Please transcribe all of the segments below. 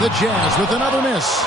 The Jazz with another miss.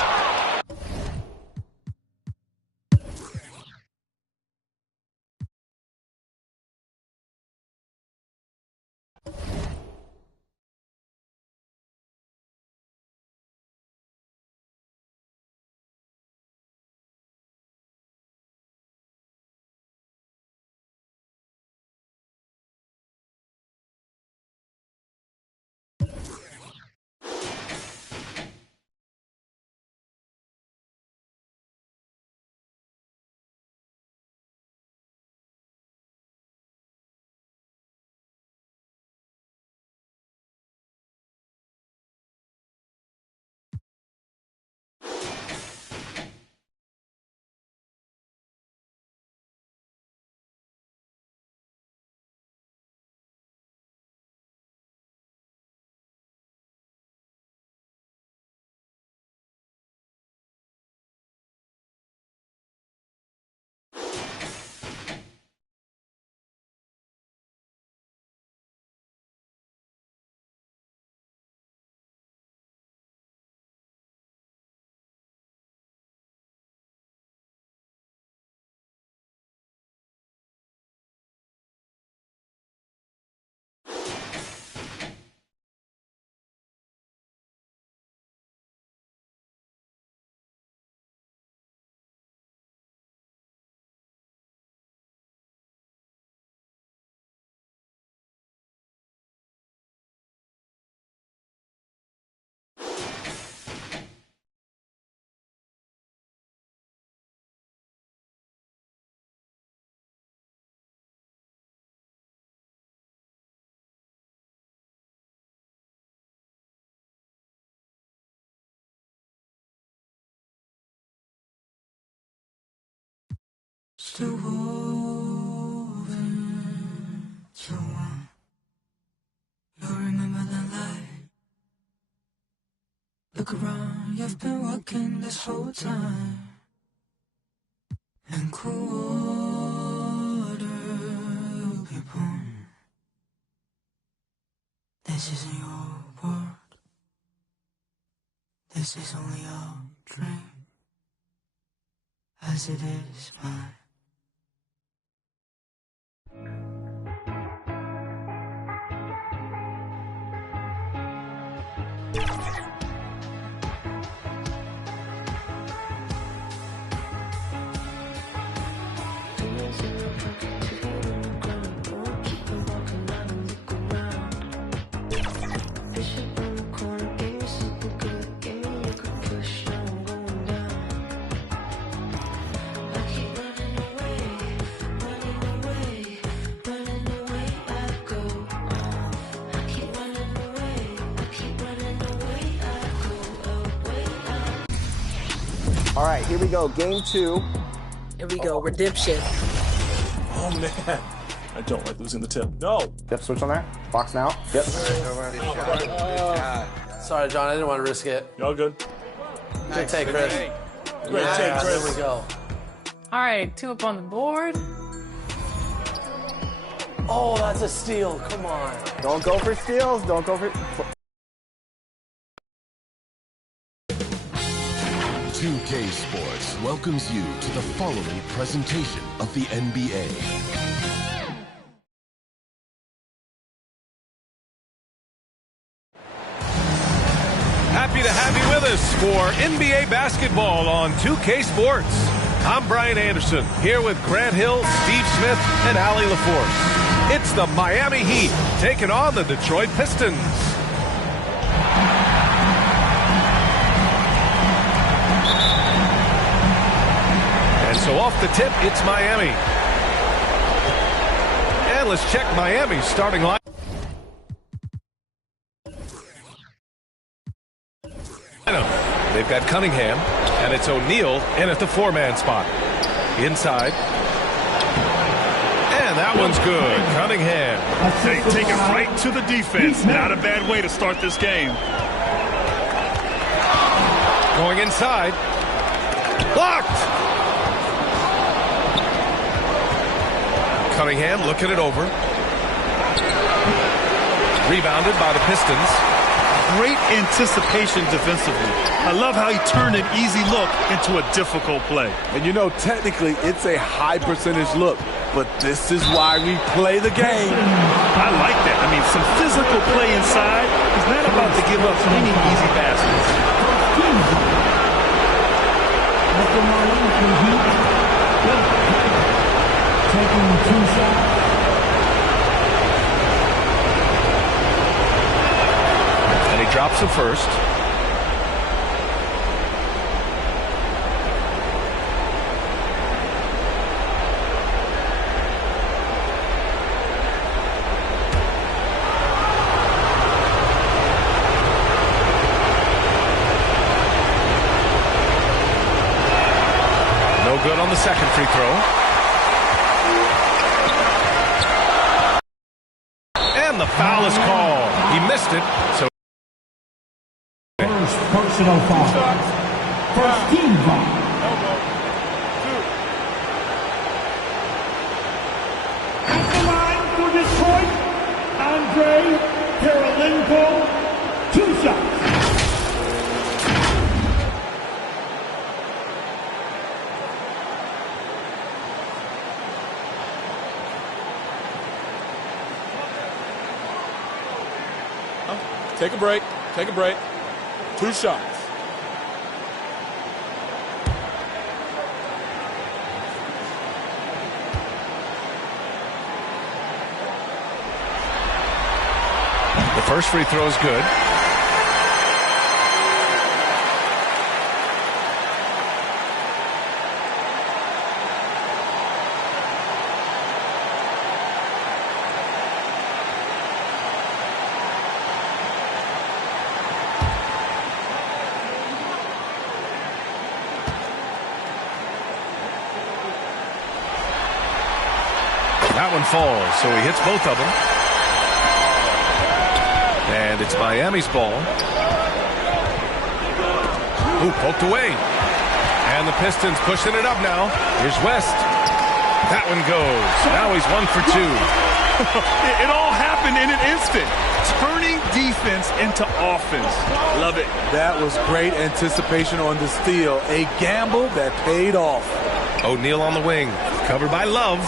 Still holding so on. You'll remember that light. Look around, you've been walking this whole time. And quarter people. This isn't your world. This is only your dream. As it is mine. All right, here we go. Game 2. Here we go. Redemption. Oh, man. I don't like losing the tip. No. Yep, switch on there. Box now. Yep. Sorry, John. I didn't want to risk it. Y'all good? Good take, Chris. Great take, Chris. There we go. All right, 2 up on the board. Oh, that's a steal. Come on. Don't go for steals. Don't go for... 2K Sports welcomes you to the following presentation of the NBA. Happy to have you with us for NBA basketball on 2K Sports. I'm Brian Anderson, here with Grant Hill, Steve Smith, and Allie LaForce. It's the Miami Heat taking on the Detroit Pistons. And so off the tip, it's Miami. And let's check Miami's starting line. They've got Cunningham, and it's O'Neal in at the 4-man spot. Inside. And that one's good. Cunningham. They take it right to the defense. Not a bad way to start this game. Going inside. Blocked! Cunningham looking it over. Rebounded by the Pistons. great anticipation defensively. I love how he turned an easy look into a difficult play. And you know, technically, it's a high percentage look, but this is why we play the game. I like that. I mean, some physical play inside. He's not about to give up any easy baskets. Taking 2 shots. And he drops the first. No good on the second free throw. And the foul is called. He missed it, so First personal foul. First team foul. At the line for Detroit, Andre Kirilenko, 2 shots. Take a break. Take a break. 2 shots. the first free throw is good. That one falls, so he hits both of them. And it's Miami's ball. Ooh, poked away. And the Pistons pushing it up now. Here's West. That one goes. Now he's 1 for 2. It all happened in an instant. Turning defense into offense. Love it. That was great anticipation on the steal. A gamble that paid off. O'Neal on the wing. Covered by Love.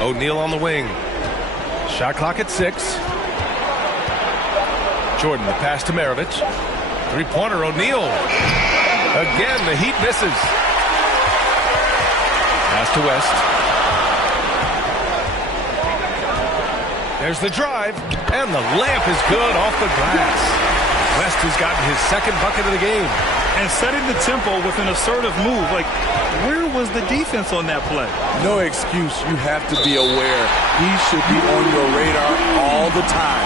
O'Neal on the wing. Shot clock at 6. Jordan, the pass to Maravich. Three-pointer, O'Neal. Again, the Heat misses. Pass to West. There's the drive, and the layup is good off the glass. West has gotten his second bucket of the game. And setting the tempo with an assertive move. Like, where was the defense on that play? No excuse. You have to be aware. He should be on your radar all the time.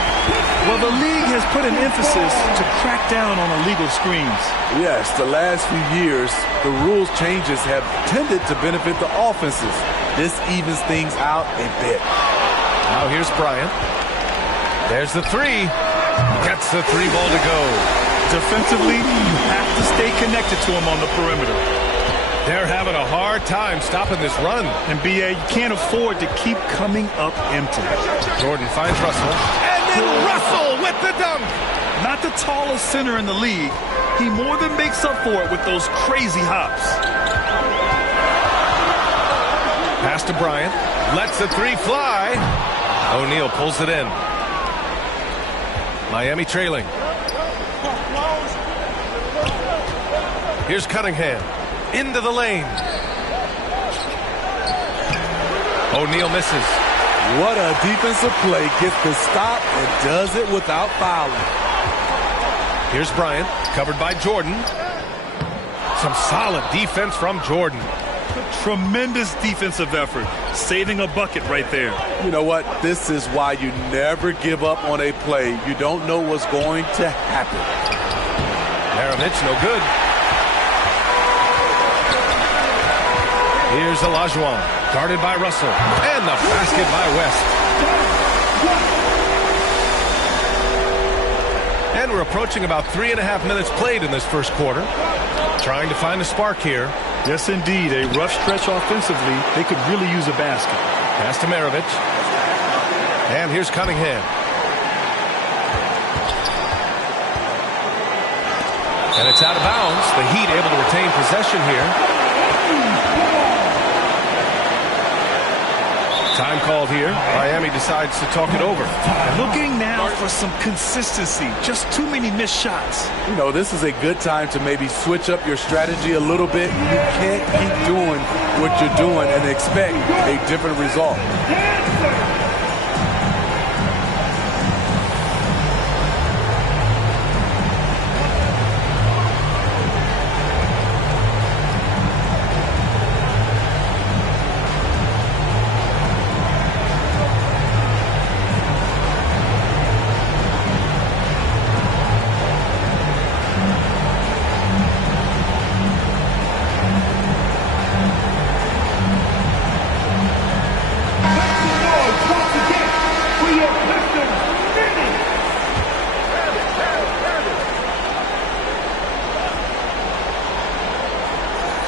Well, the league has put an emphasis to crack down on illegal screens. Yes, the last few years, the rules changes have tended to benefit the offenses. This evens things out a bit. Now here's Bryant. There's the three. Gets the 3-ball to go. Defensively, you have to stay connected to him on the perimeter. They're having a hard time stopping this run. And B.A., you can't afford to keep coming up empty. Jordan finds Russell. And then Russell with the dunk. Not the tallest center in the league. He more than makes up for it with those crazy hops. Pass to Bryant. Lets the three fly. O'Neal pulls it in. Miami trailing. Here's Cunningham. Into the lane. O'Neal misses. What a defensive play. Gets the stop and does it without fouling. Here's Bryant. Covered by Jordan. Some solid defense from Jordan. Tremendous defensive effort. Saving a bucket right there. You know what? This is why you never give up on a play. You don't know what's going to happen. Maravich, no good. Here's Olajuwon, guarded by Russell, and the basket by West. And we're approaching about 3.5 minutes played in this first quarter. Trying to find a spark here. Yes, indeed. A rough stretch offensively. They could really use a basket. Pass to Maravich. And here's Cunningham. And it's out of bounds. The Heat able to retain possession here. Time called here. Miami decides to talk it over. Looking now for some consistency. Just too many missed shots. You know, this is a good time to maybe switch up your strategy a little bit. You can't keep doing what you're doing and expect a different result.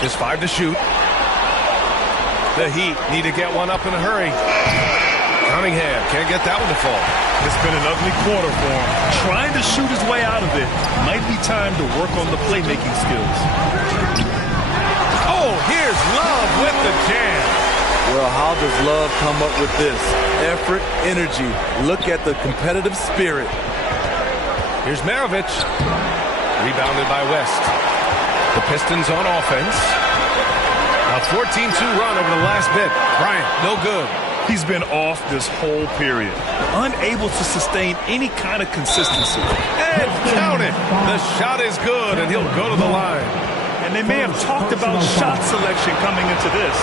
Just 5 to shoot. The Heat need to get one up in a hurry. Cunningham can't get that one to fall. It's been an ugly quarter for him. Trying to shoot his way out of it. Might be time to work on the playmaking skills. Oh, here's Love with the jam. Well, how does Love come up with this? Effort, energy. Look at the competitive spirit. Here's Maravich. Rebounded by West. The Pistons on offense. A 14-2 run over the last bit. Bryant, no good. He's been off this whole period. Unable to sustain any kind of consistency. And count it. The shot is good, and he'll go to the line. And they may have talked about shot selection coming into this.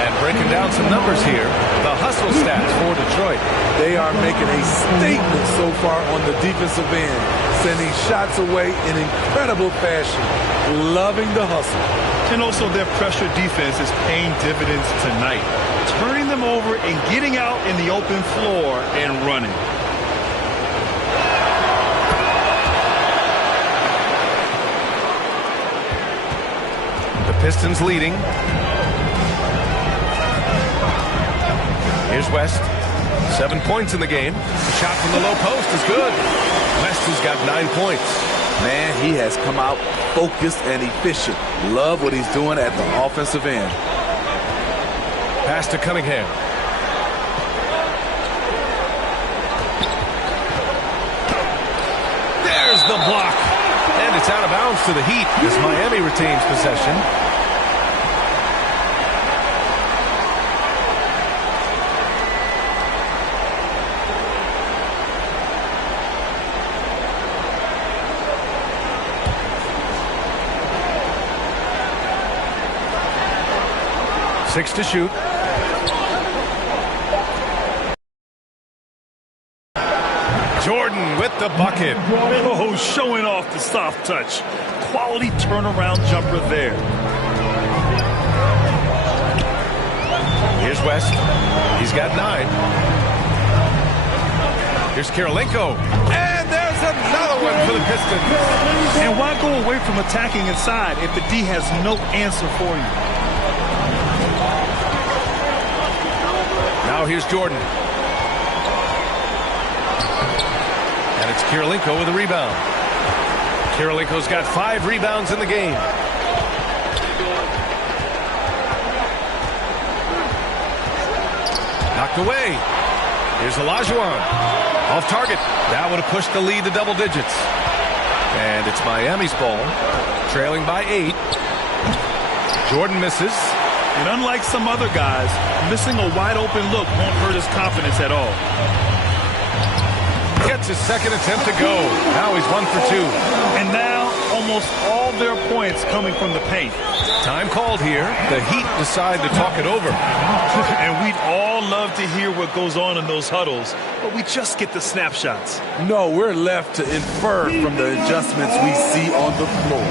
And breaking down some numbers here, the hustle stats for Detroit. They are making a statement so far on the defensive end, sending shots away in incredible fashion, loving the hustle. And also their pressure defense is paying dividends tonight, turning them over and getting out in the open floor and running. The Pistons leading. Here's West. 7 points in the game. The shot from the low post is good. West has got 9 points. Man, he has come out focused and efficient. Love what he's doing at the offensive end. Pass to Cunningham. There's the block. And it's out of bounds to the Heat as Miami retains possession. Six to shoot. Jordan with the bucket. Oh, showing off the soft touch. Quality turnaround jumper there. Here's West. He's got 9. Here's Kirilenko. And there's another one for the Pistons. And why go away from attacking inside if the D has no answer for you? Now here's Jordan. And it's Kirilenko with a rebound. Kirilenko's got 5 rebounds in the game. Knocked away. Here's Olajuwon. Off target. That would have pushed the lead to double digits. And it's Miami's ball. Trailing by 8. Jordan misses. And unlike some other guys, missing a wide-open look won't hurt his confidence at all. Gets his second attempt to go. Now he's 1 for 2. And now, almost all their points coming from the paint. Time called here. The Heat decide to talk it over. And we'd all love to hear what goes on in those huddles, but we just get the snapshots. No, we're left to infer from the adjustments we see on the floor.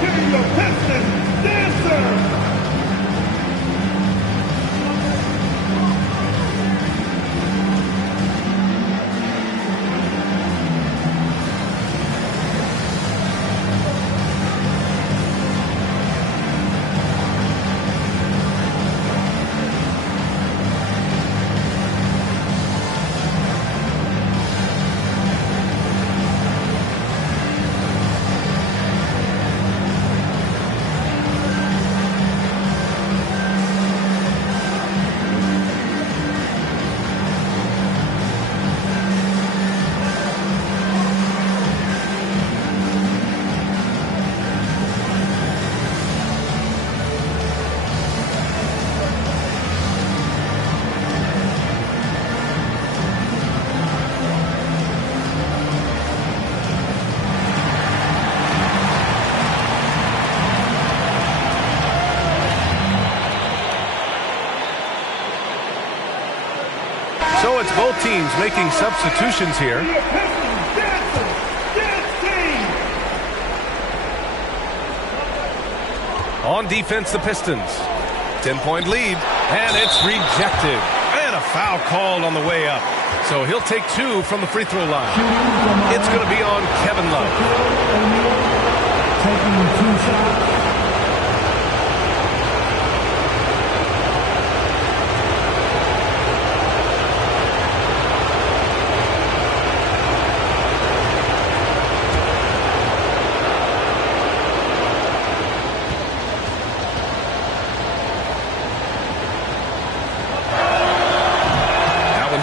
Both teams making substitutions here. On defense, the Pistons. 10-point lead, and it's rejected. And a foul called on the way up. So he'll take 2 from the free throw line. It's going to be on Kevin Love. Taking 2 shots.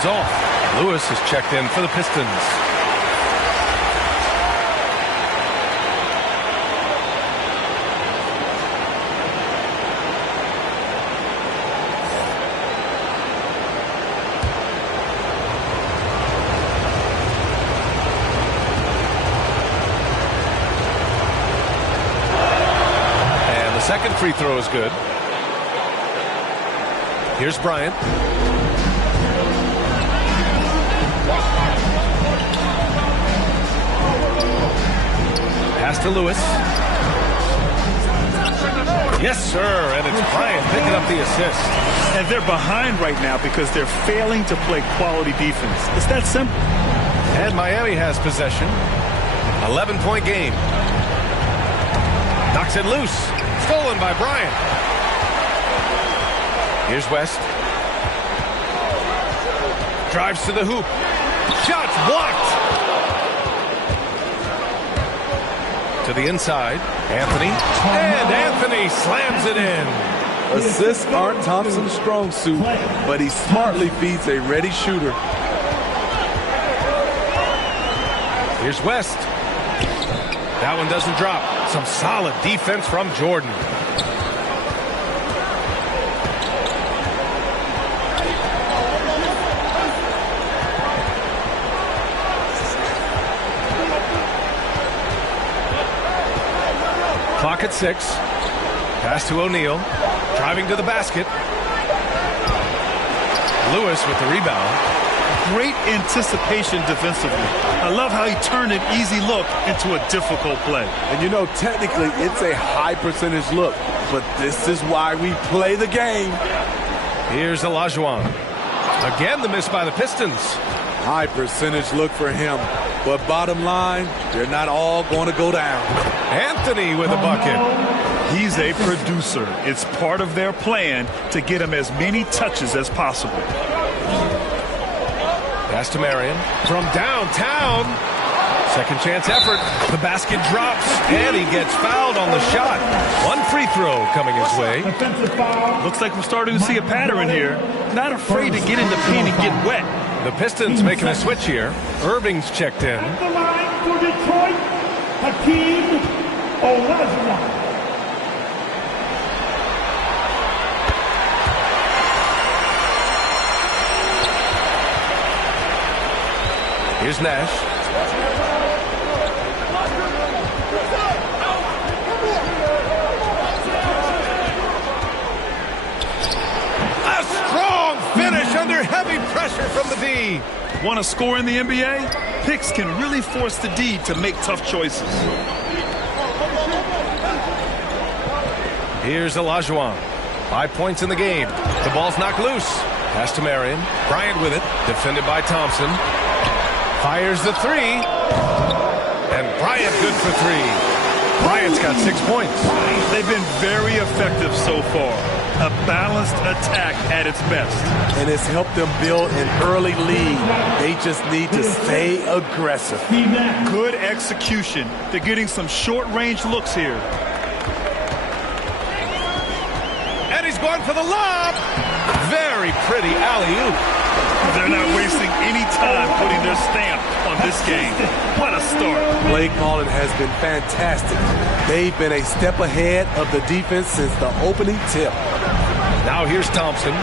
Off. Lewis is checked in for the Pistons. And the second free throw is good. Here's Bryant. Pass to Lewis. Yes, sir. And it's Bryant picking up the assist. And they're behind right now because they're failing to play quality defense. It's that simple. And Miami has possession. 11-point game. Knocks it loose. Stolen by Bryant. Here's West. Drives to the hoop. Shots blocked. To the inside, Anthony, and Anthony slams it in. Assists aren't Thompson's strong suit, but he smartly feeds a ready shooter. Here's West. That one doesn't drop. Some solid defense from Jordan. Clock at 6. Pass to O'Neal. Driving to the basket. Lewis with the rebound. Great anticipation defensively. I love how he turned an easy look into a difficult play. And you know, technically, it's a high percentage look, but this is why we play the game. Here's Olajuwon. Again, the miss by the Pistons. High percentage look for him. But bottom line, they're not all going to go down. Anthony with a bucket. He's a producer. It's part of their plan to get him as many touches as possible. Pass to Marion from downtown. Second chance effort. The basket drops, and he gets fouled on the shot. One free throw coming his way. Looks like we're starting to see a pattern here. Not afraid to get in the paint and get wet. The Pistons making a switch here. Irving's checked in. At the line for Detroit, Hakeem Olajuwon. Here's Nash. A strong finish under heavy pressure from the D. Want to score in the NBA? Picks can really force the D to make tough choices. Here's Olajuwon. 5 points in the game. The ball's knocked loose. Pass to Marion. Bryant with it. Defended by Thompson. Fires the three. And Bryant good for 3. Bryant's got 6 points. They've been very effective so far. A balanced attack at its best. And it's helped them build an early lead. They just need to stay aggressive. Good execution. They're getting some short-range looks here. And he's going for the lob. Very pretty alley-oop. They're not wasting any time putting their stamp on this game. What a start. Play calling has been fantastic. They've been a step ahead of the defense since the opening tip. Now here's Thompson.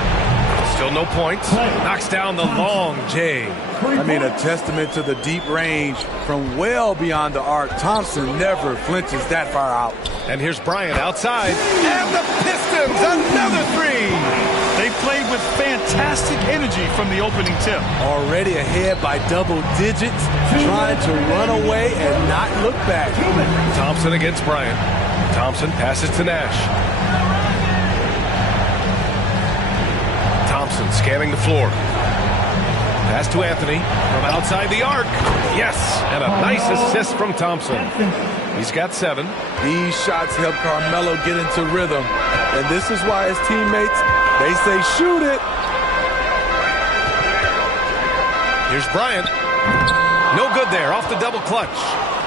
Still no points. Knocks down the long J. I mean, a testament to the deep range from well beyond the arc. Thompson never flinches that far out. And here's Bryant outside. And the Pistons, another 3. They played with fantastic energy from the opening tip. Already ahead by double digits, trying to run away and not look back. Thompson against Bryant. Thompson passes to Nash. Thompson scanning the floor. Pass to Anthony from outside the arc. Yes, and a nice assist from Thompson. He's got 7. These shots help Carmelo get into rhythm. And this is why his teammates, they say shoot it. Here's Bryant. No good there, off the double clutch.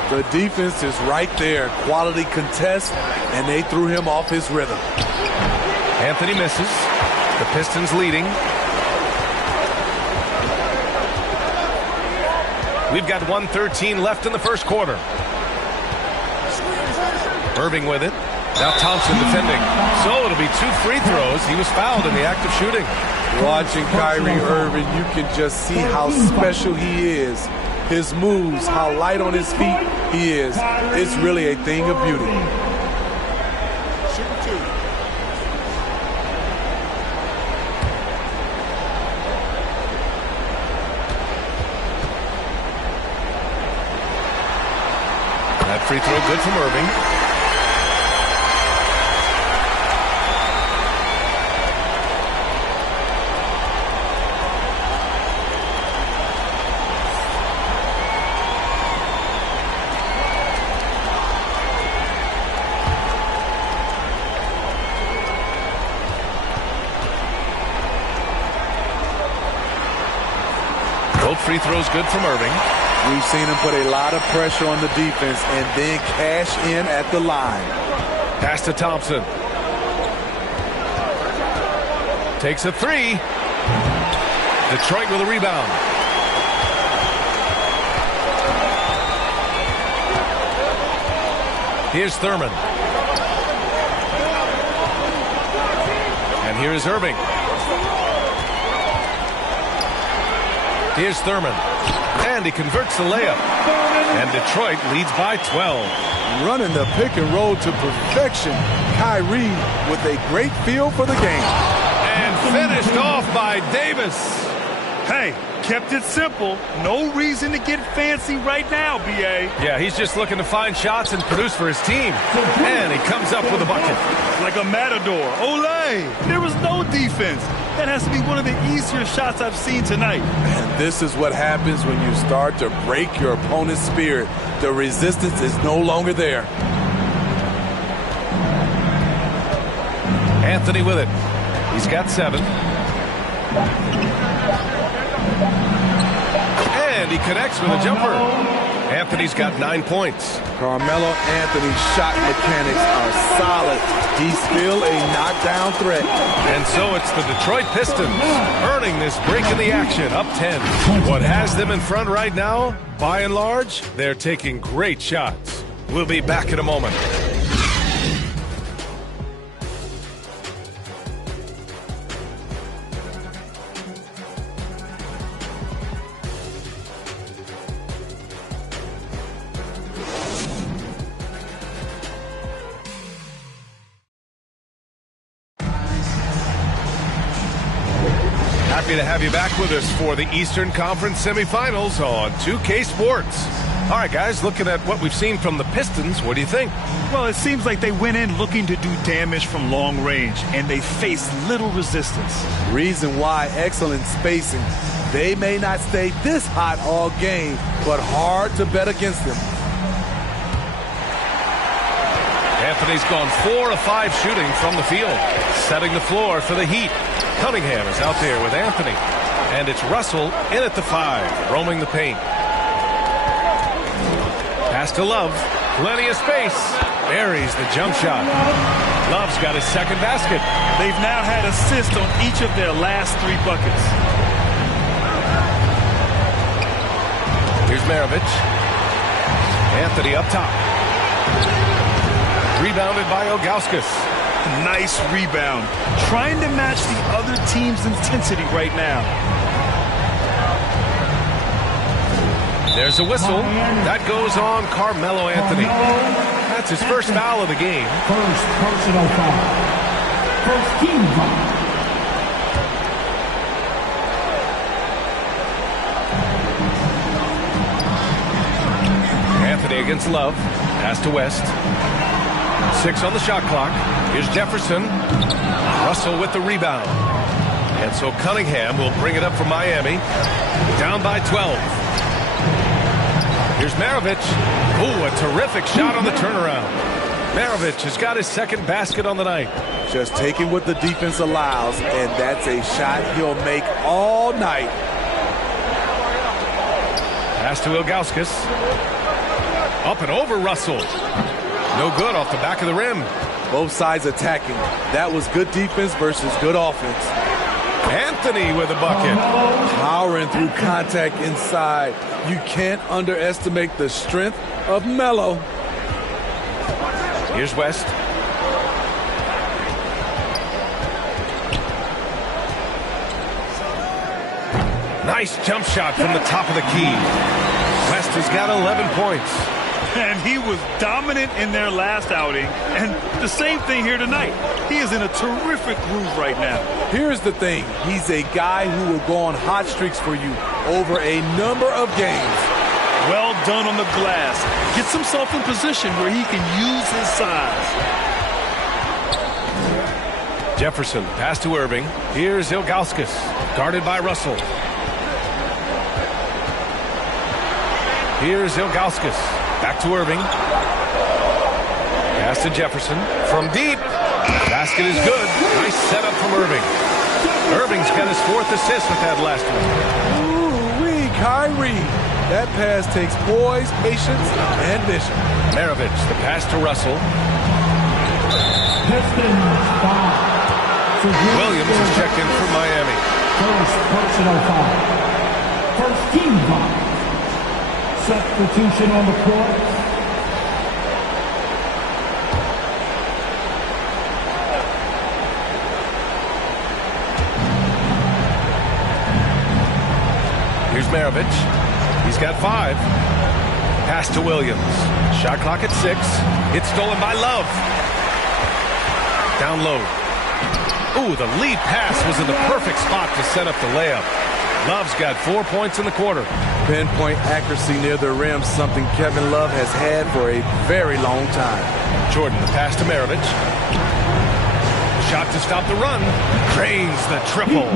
The defense is right there. Quality contest, and they threw him off his rhythm. Anthony misses. The Pistons leading. We've got 1:13 left in the first quarter. Irving with it. Now Thompson defending. So it'll be 2 free throws. He was fouled in the act of shooting. Watching Kyrie Irving, you can just see how special he is. His moves, how light on his feet he is. It's really a thing of beauty. That free throw good from Irving. Both free throws good from Irving. We've seen him put a lot of pressure on the defense and then cash in at the line. Pass to Thompson. Takes a 3. Detroit with a rebound. Here's Thurman. And here is Irving. Here's Thurman. And he converts the layup. And Detroit leads by 12. Running the pick and roll to perfection. Kyrie with a great feel for the game. And finished off by Davis. Hey, kept it simple. No reason to get fancy right now, B.A. Yeah, he's just looking to find shots and produce for his team. And he comes up with a bucket. Like a matador. Olay! There was no defense. That has to be one of the easier shots I've seen tonight. And this is what happens when you start to break your opponent's spirit. The resistance is no longer there. Anthony with it. He's got 7. And he connects with a jumper. Anthony's got 9 points. Carmelo Anthony's shot mechanics are solid. He's still a knockdown threat. And so it's the Detroit Pistons earning this break in the action, up 10. What has them in front right now, by and large, they're taking great shots. We'll be back in a moment. Happy to have you back with us for the Eastern Conference semifinals on 2K Sports. All right, guys, looking at what we've seen from the Pistons, what do you think? Well, it seems like they went in looking to do damage from long range, and they faced little resistance. Reason why, excellent spacing. They may not stay this hot all game, but hard to bet against them. Anthony's gone 4 of 5 shooting from the field, setting the floor for the Heat. Cunningham is out there with Anthony. And it's Russell in at the 5, roaming the paint. Pass to Love. Plenty of space. Buries the jump shot. Love's got his second basket. They've now had assists on each of their last 3 buckets. Here's Maravich. Anthony up top. Rebounded by Ilgauskas. Nice rebound. Trying to match the other team's intensity right now. There's a whistle. That goes on Carmelo Anthony. That's his first foul of the game. First personal foul. First team foul. Play against Love. Pass to West. 6 on the shot clock. Here's Jefferson. Russell with the rebound. And so Cunningham will bring it up for Miami. Down by 12. Here's Maravich. Ooh, a terrific shot on the turnaround. Maravich has got his second basket on the night. Just taking what the defense allows, and that's a shot he'll make all night. Pass to Ilgauskas. Up and over Russell. No good off the back of the rim. Both sides attacking. That was good defense versus good offense. Anthony with a bucket. Powering through contact inside. You can't underestimate the strength of Melo. Here's West. Nice jump shot from the top of the key. West has got 11 points. And he was dominant in their last outing. And the same thing here tonight. He is in a terrific groove right now. Here's the thing. He's a guy who will go on hot streaks for you over a number of games. Well done on the glass. Gets himself in position where he can use his size. Jefferson, pass to Irving. Here's Ilgauskas, guarded by Russell. Here's Ilgauskas, back to Irving. Pass to Jefferson, from deep. Basket is good. Nice setup from Irving. Irving's got his 4th assist with that last one. Ooh-wee, Kyrie. That pass takes poise, patience, and vision. Maravich, the pass to Russell. Williams is checked in for Miami. First personal foul. First team foul. Substitution on the court. Here's Maravich. He's got 5. Pass to Williams. Shot clock at 6. It's stolen by Love. Down low. Ooh, the lead pass was in the perfect spot to set up the layup. Love's got 4 points in the quarter. Pinpoint accuracy near the rim, something Kevin Love has had for a very long time. Jordan, the pass to Maravich. Shot to stop the run. Cranes the triple.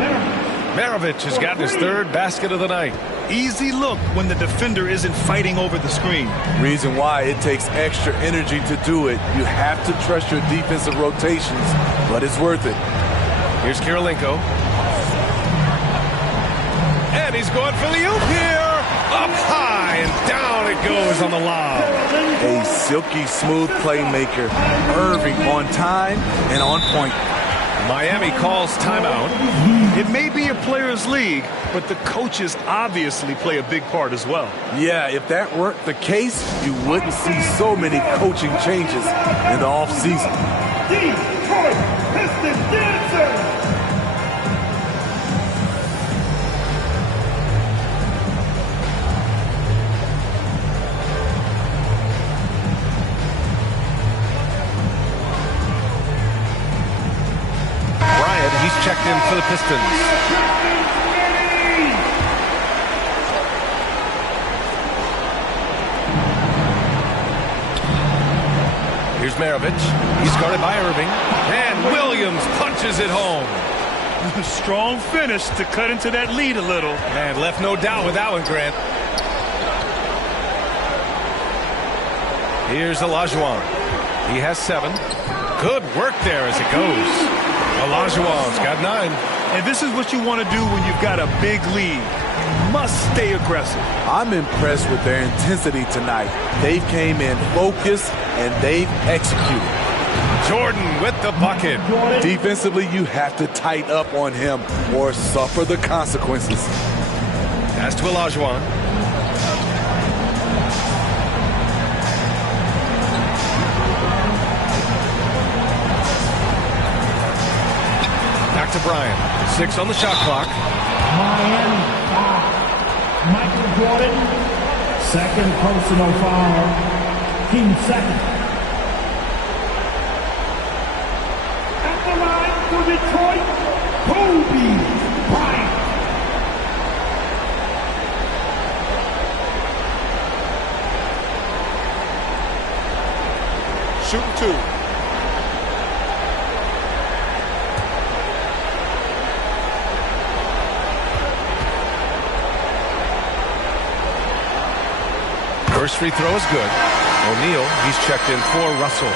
Maravich has gotten his 3rd basket of the night. Easy look when the defender isn't fighting over the screen. Reason why it takes extra energy to do it. You have to trust your defensive rotations, but it's worth it. Here's Kirilenko. And he's going for the oop here. Up high and down it goes on the lob. A silky smooth playmaker. Irving on time and on point. Miami calls timeout. It may be a players' league, but the coaches obviously play a big part as well. Yeah, if that weren't the case, you wouldn't see so many coaching changes in the offseason. Detroit Pistons dancer. He's checked in for the Pistons. Here's Maravich. He's guarded by Irving. And Williams punches it home. Strong finish to cut into that lead a little. Man, left no doubt with that one, Grant. Here's Olajuwon. He has 7. Good work there as it goes. Olajuwon's got 9. And this is what you want to do when you've got a big lead. You must stay aggressive. I'm impressed with their intensity tonight. They came in focused and they've executed. Jordan with the bucket. Defensively, you have to tighten up on him or suffer the consequences. Pass to Olajuwon. Back to Bryant. 6 on the shot clock. Miami foul. Michael Jordan, second personal foul. Team second. At the line for Detroit, Kobe Bryant. shooting 2. First free throw is good. O'Neal, he's checked in for Russell.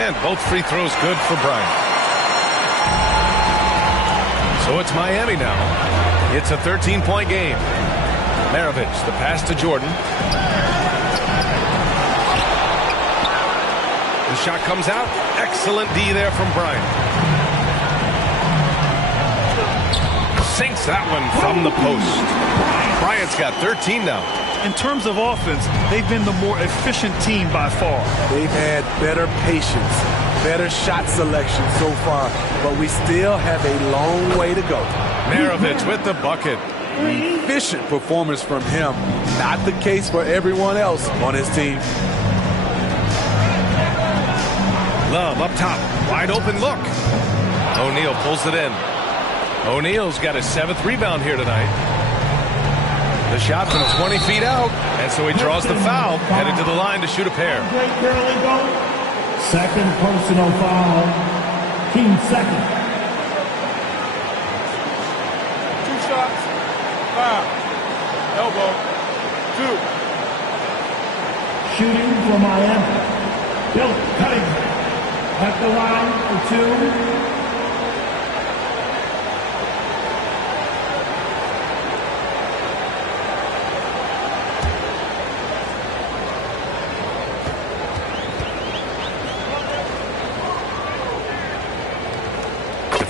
And both free throws good for Bryant. So it's Miami now. It's a 13-point game. Maravich, the pass to Jordan. The shot comes out. Excellent D there from Bryant. Sinks that one from the post. Bryant's got 13 now. In terms of offense, they've been the more efficient team by far. They've had better patience, better shot selection so far, but we still have a long way to go. Maravich with the bucket. Efficient performance from him. Not the case for everyone else on his team. Love up top. Wide open look. O'Neal pulls it in. O'Neal's got his 7th rebound here tonight. The shot from 20 feet out, and so he draws the foul, headed to the line to shoot a pair. Second personal foul. Team second. 2 shots. Foul. Elbow. 2. Shooting for Miami. Bill Cunningham at the line for 2.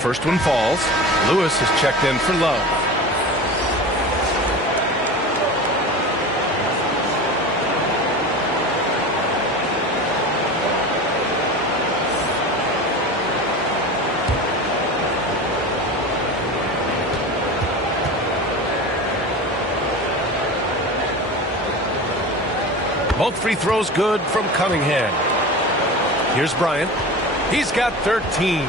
First one falls. Lewis is checked in for Love. Both free throws good from Cunningham. Here's Bryant. He's got 13.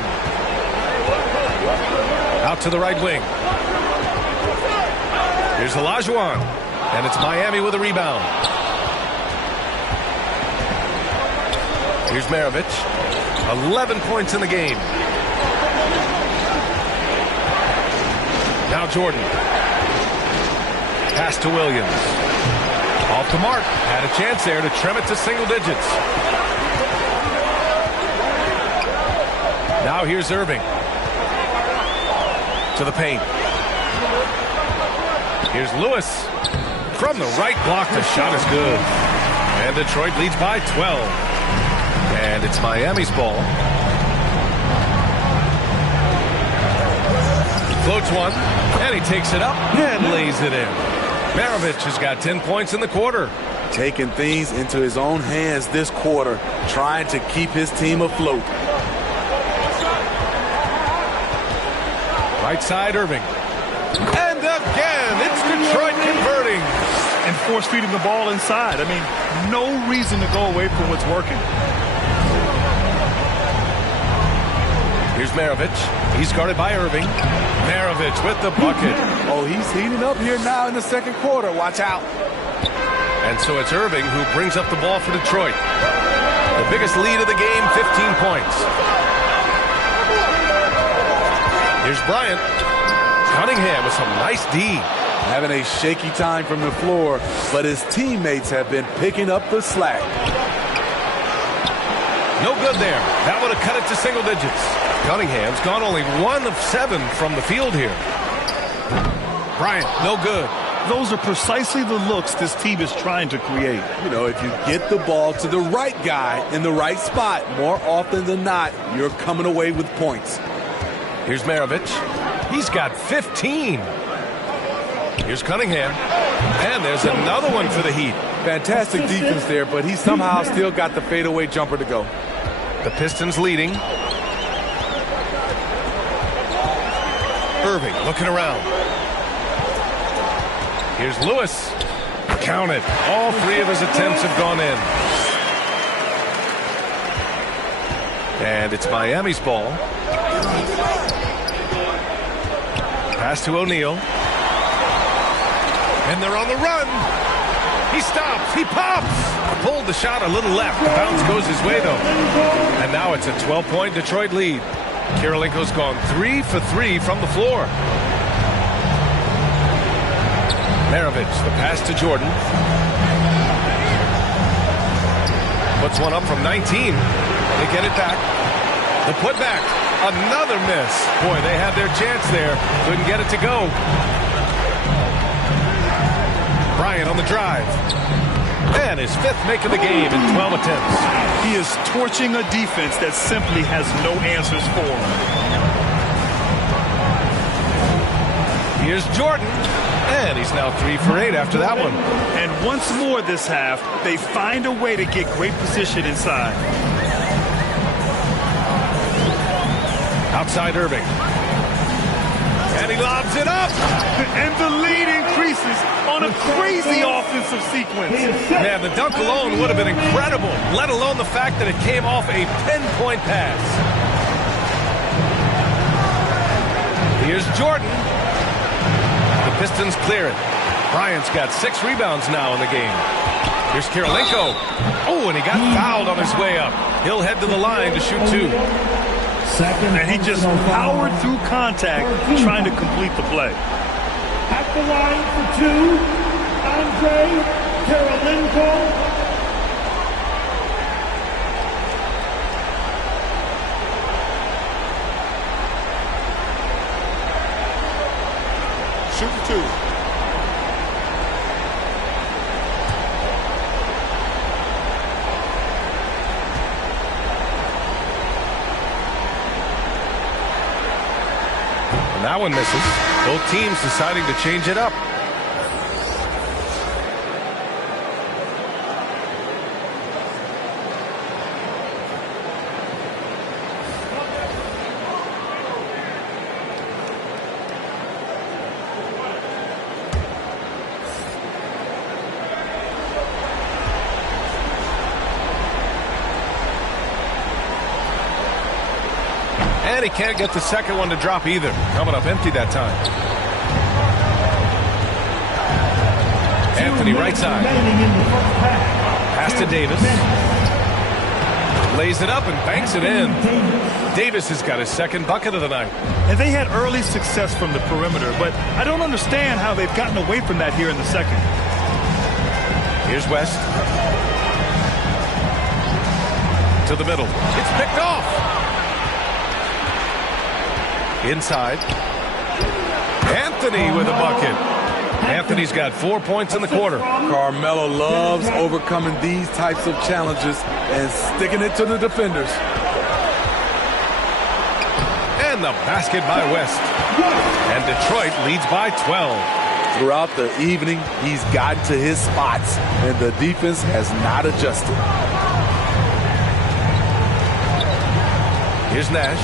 Out to the right wing. Here's Olajuwon. And it's Miami with a rebound. Here's Maravich. 11 points in the game. Now Jordan. Pass to Williams. Off the mark. Had a chance there to trim it to single digits. Now here's Irving. To the paint. Here's Lewis. From the right block, the shot is good. And Detroit leads by 12. And it's Miami's ball. Floats one, and he takes it up and lays it in. Maravich has got 10 points in the quarter. Taking things into his own hands this quarter, trying to keep his team afloat. Right side, Irving. And again, it's Detroit converting. And force feeding the ball inside. I mean, no reason to go away from what's working. Here's Maravich. He's guarded by Irving. Maravich with the bucket. Oh, he's heating up here now in the second quarter. Watch out. And so it's Irving who brings up the ball for Detroit. The biggest lead of the game, 15 points. Here's Bryant. Cunningham with some nice D. Having a shaky time from the floor, but his teammates have been picking up the slack. No good there. That would have cut it to single digits. Cunningham's gone only 1 of 7 from the field here. Bryant, no good. Those are precisely the looks this team is trying to create. You know, if you get the ball to the right guy in the right spot, more often than not, you're coming away with points. Here's Maravich. He's got 15. Here's Cunningham. And there's another one for the Heat. Fantastic defense there, but he somehow still got the fadeaway jumper to go. The Pistons leading. Irving looking around. Here's Lewis. Count it. All 3 of his attempts have gone in. And it's Miami's ball. Pass to O'Neal. And they're on the run. He stops. He pops. Pulled the shot a little left. The bounce goes his way, though. And now it's a 12-point Detroit lead. Kirilenko's gone 3 for 3 from the floor. Maravich, the pass to Jordan. Puts one up from 19. They get it back. The putback. Another miss. Boy, they had their chance there. Couldn't get it to go. Bryant on the drive. And his 5th make of the game in 12 attempts. He is torching a defense that simply has no answers for him. Here's Jordan. And he's now 3 for 8 after that one. And once more this half, they find a way to get great position inside. Outside Irving. And he lobs it up. And the lead increases on a crazy offensive sequence. Man, the dunk alone would have been incredible, let alone the fact that it came off a pinpoint pass. Here's Jordan. The Pistons clear it. Bryant's got 6 rebounds now in the game. Here's Kirilenko. Oh, and he got fouled on his way up. He'll head to the line to shoot 2. And he just powered through contact trying to complete the play. At the line for 2, Andre Kirilenko. Shoot 2. That one misses. Both teams deciding to change it up. And he can't get the second one to drop either. Coming up empty that time. Anthony right side. Pass to Davis. Lays it up and banks it in. Davis has got his 2nd bucket of the night. And they had early success from the perimeter, but I don't understand how they've gotten away from that here in the second. Here's West. To the middle. It's picked off. Inside. Anthony with a bucket. Anthony's got 4 points in the quarter. Carmelo loves overcoming these types of challenges and sticking it to the defenders. And the basket by West. And Detroit leads by 12. Throughout the evening, he's gotten to his spots, and the defense has not adjusted. Here's Nash.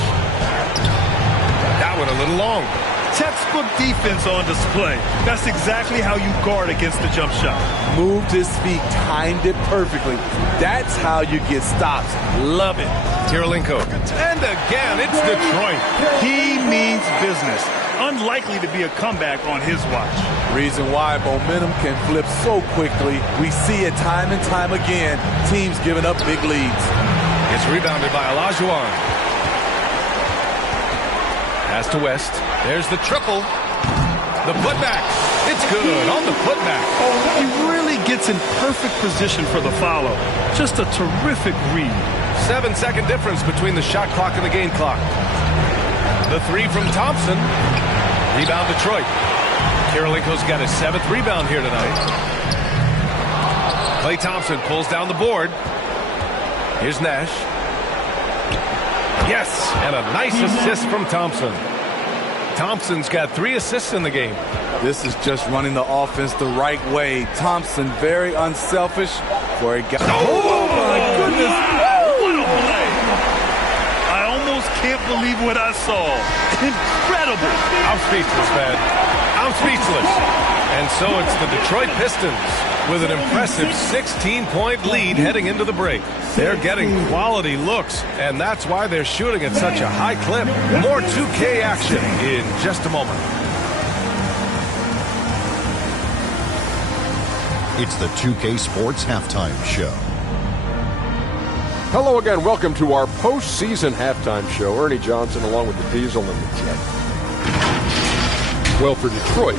That one a little long. Textbook defense on display. That's exactly how you guard against the jump shot. Moved his feet, timed it perfectly. That's how you get stops. Love it. Kirilenko. And again, it's Detroit. He means business. Unlikely to be a comeback on his watch. Reason why momentum can flip so quickly. We see it time and time again. Teams giving up big leads. It's rebounded by Olajuwon. Pass to West. There's the triple. The putback. It's good on the putback. Oh, he really gets in perfect position for the follow. Just a terrific read. 7-second difference between the shot clock and the game clock. The 3 from Thompson. Rebound Detroit. Kirilenko's got his 7th rebound here tonight. Klay Thompson pulls down the board. Here's Nash. Yes, and a nice assist from Thompson. Thompson's got 3 assists in the game. This is just running the offense the right way. Thompson, very unselfish. For a guy. Oh, my goodness. What a play. I almost can't believe what I saw. Incredible. I'm speechless, man. I'm speechless. And so it's the Detroit Pistons with an impressive 16-point lead heading into the break. They're getting quality looks, and that's why they're shooting at such a high clip. More 2K action in just a moment. It's the 2K Sports Halftime Show. Hello again. Welcome to our postseason halftime show. Ernie Johnson along with the Diesel and the Jet. Well, for Detroit,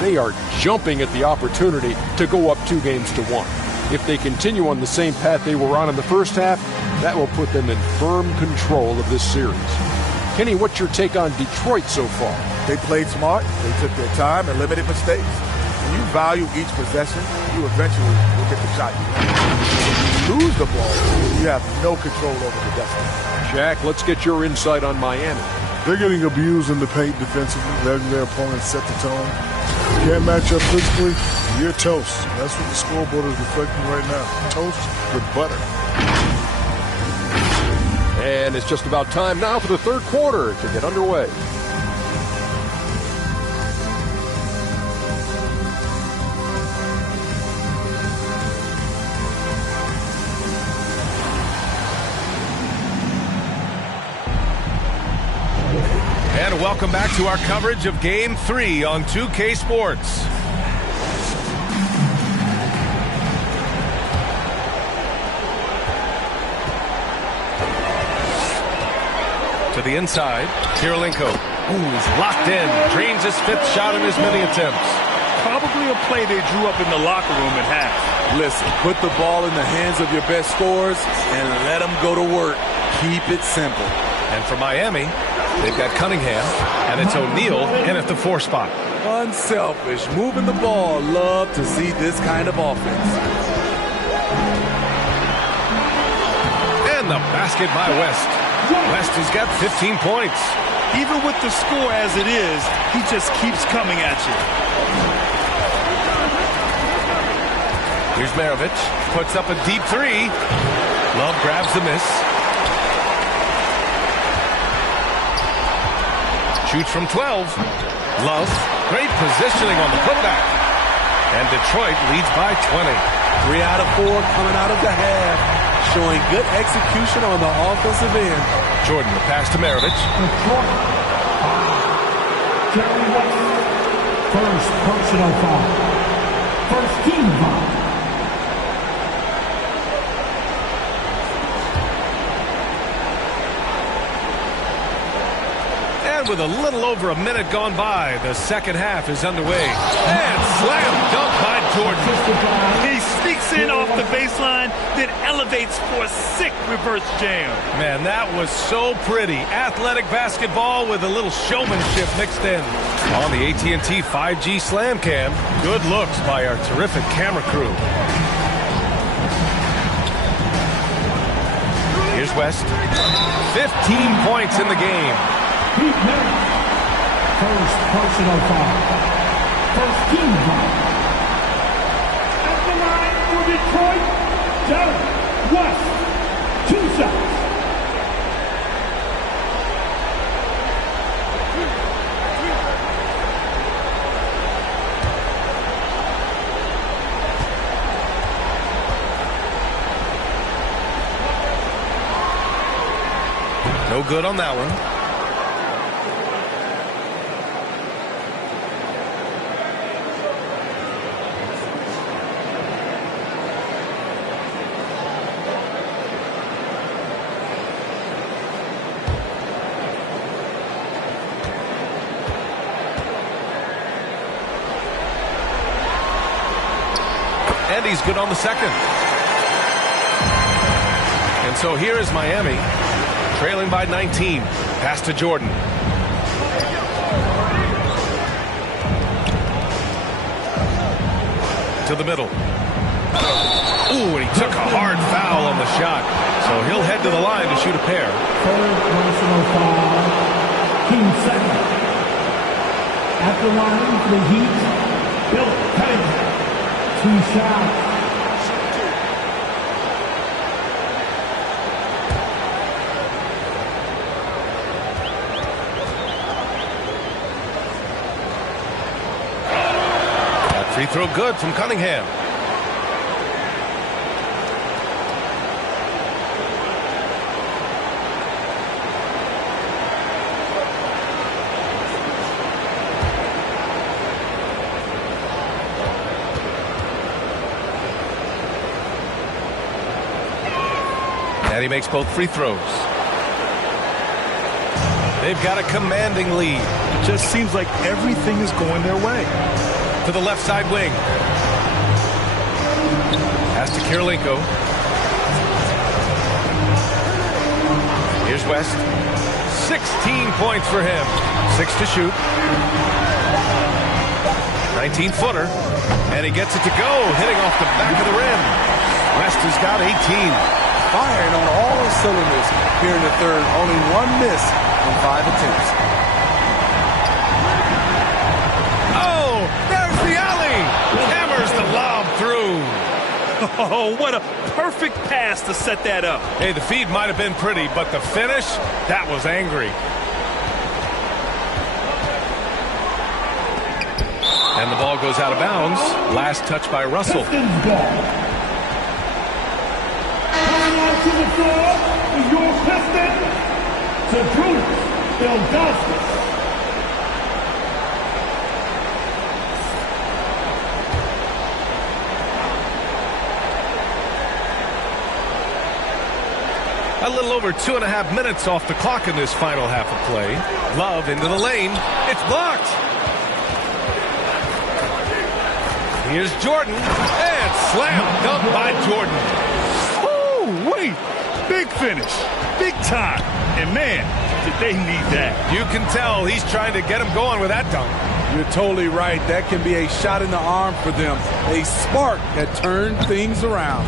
they are jumping at the opportunity to go up 2-1. If they continue on the same path they were on in the first half, that will put them in firm control of this series. Kenny, what's your take on Detroit so far? They played smart. They took their time and limited mistakes. When you value each possession, you eventually will get the shot you want. When you lose the ball, you have no control over the destiny. Jack, let's get your insight on Miami. They're getting abused in the paint defensively, letting their opponents set the tone. Can't match up physically, you're toast. That's what the scoreboard is reflecting right now. Toast with butter. And it's just about time now for the third quarter to get underway. And welcome back to our coverage of Game 3 on 2K Sports. To the inside, Kirilenko. Ooh, he's locked in. Drains his fifth shot in as many attempts. Probably a play they drew up in the locker room at half. Listen, put the ball in the hands of your best scorers and let them go to work. Keep it simple. And for Miami, they've got Cunningham, and it's O'Neal in at the 4 spot. Unselfish. Moving the ball. Love to see this kind of offense. And the basket by West. West has got 15 points. Even with the score as it is, he just keeps coming at you. Here's Maravich. Puts up a deep 3. Love grabs the miss. Shoots from 12. Love. Great positioning on the putback. And Detroit leads by 20. 3 out of 4 coming out of the half. Showing good execution on the offensive end. Jordan, the pass to Maravich. Jerry West, first personal foul. First team foul. And with a little over a minute gone by, the second half is underway. And slam dunk by Jordan. He sneaks in off the baseline, then elevates for a sick reverse jam. Man, that was so pretty. Athletic basketball with a little showmanship mixed in. On the AT&T 5G Slam Cam, good looks by our terrific camera crew. Here's West. 15 points in the game. First personal foul. First team foul. At the line for Detroit, Jerry West. 2 shots. No good on that one. And he's good on the second. And so here is Miami, trailing by 19. Pass to Jordan. To the middle. Ooh, and he took a hard foul on the shot. So he'll head to the line to shoot a pair. Third personal foul. Team second. At the line for the Heat, Bill Cunningham. 2 shots. That free throw good from Cunningham. And he makes both free throws. They've got a commanding lead. It just seems like everything is going their way. To the left side wing. Pass to Kirilenko. Here's West. 16 points for him. 6 to shoot. 19-footer. And he gets it to go, hitting off the back of the rim. West has got 18. Firing on all cylinders here in the third. Only one miss on 5 attempts. Oh, there's the alley. Hammers the lob through. Oh, what a perfect pass to set that up. Hey, the feed might have been pretty, but the finish, that was angry. And the ball goes out of bounds. Last touch by Russell. Pistons ball. Coming on to the floor is your Pistons, Timberwolves. A little over 2.5 minutes off the clock in this final half of play. Love into the lane. It's blocked. Here's Jordan. And slam dunk by Jordan. Oh, wait. Big finish. Big time. And man, did they need that. You can tell he's trying to get him going with that dunk. You're totally right. That can be a shot in the arm for them. A spark that turned things around.